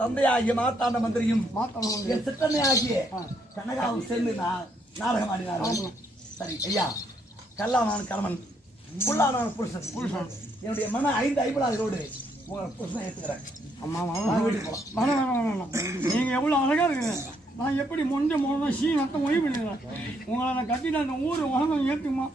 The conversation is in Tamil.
தந்தையாகிய மார்த்தாண்ட மந்திரியும் சித்தனையாகிய கனகாவும் சேர்ந்து நாடகம் ஆடினார்கள். சரி ஐயா, கல்லானான கணவன், புல்லானான புருஷன். என்னுடைய மன 5/50 உங்களை புருஷனை ஏற்றுக்கிறேன். நீங்க எவ்வளவு அழகா இருக்குங்க. நான் எப்படி மொஞ்ச சீ நத்தம் ஒய் பண்ணிடுறேன். உங்களை நான் கட்டிட்டு அந்த ஊர் உலகம் ஏற்றுமா?